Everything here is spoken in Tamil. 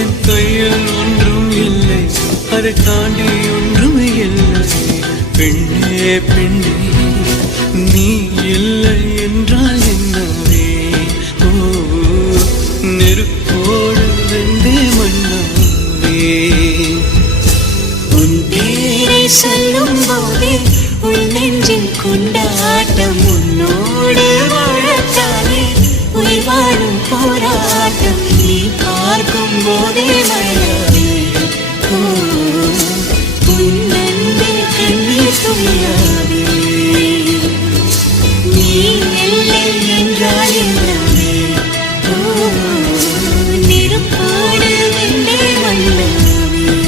என் கையில் ஒன்றும் இல்லை, அதை தாண்டி ஒன்றும் இல்லை. பெண்ணே பெண்ணே நீ இல்லை என்றால் என்னவே? ஓ நெருப்போடு வெந்தே மண்ணாவே. உன் பேரை சொல்ல